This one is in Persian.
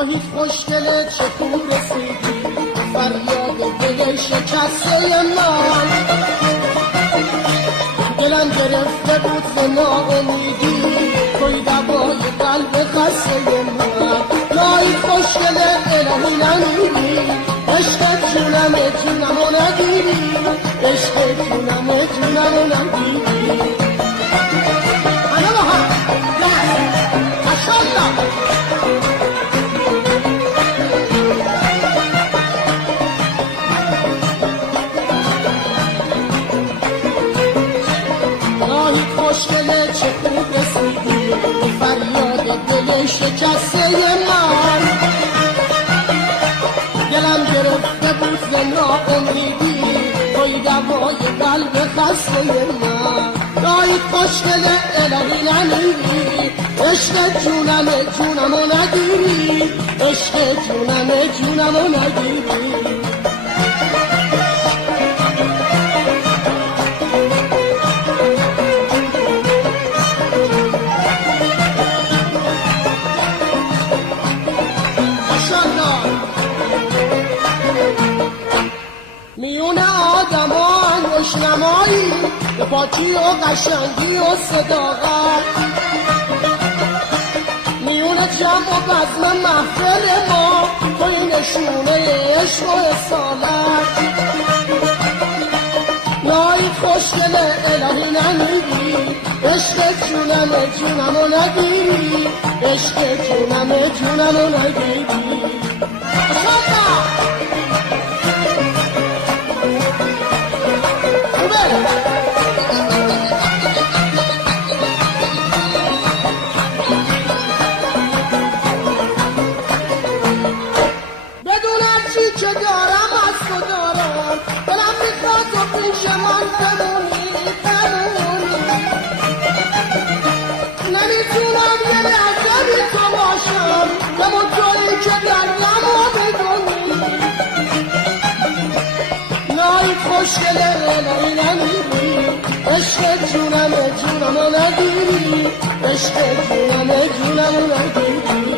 راهی خوشگله چه خوب رسیدی فریاد دل شکسته من دلم گرفته بود ز ناامیدی توی دوای قلب خسته من راهی خوشگله الهی نمیری عشق جونمو نگیری عشق جونمو نگیری انا با هم ماشاءالله خوشگله چه خوب رسیدی فریاد دل شکسته من دلم گرفته بود ز ناامیدی توی دوای قلب خسته من راهی خوشگله الهی نمیری عشق جونمو نگیری عشق جونمو نگیری میون آدمان روشنمایی به پاکی و قشنگی و صداقت میون جمع و بزم محفل ما توی نشونه عشق و اصالت نایی خوشگله الهی نمیری عشق جونمو نگیری عشق جونمو نگیری بدونم چی که دارم از تو دارم دلم میخواد تو پیش من بمونی نمیتونم یه لحظه بی تو باشم همونطوری که دردمو بدونی نایی خوشگله الهی نمیری عشق جونمو نگیری عشق جونمو نگیری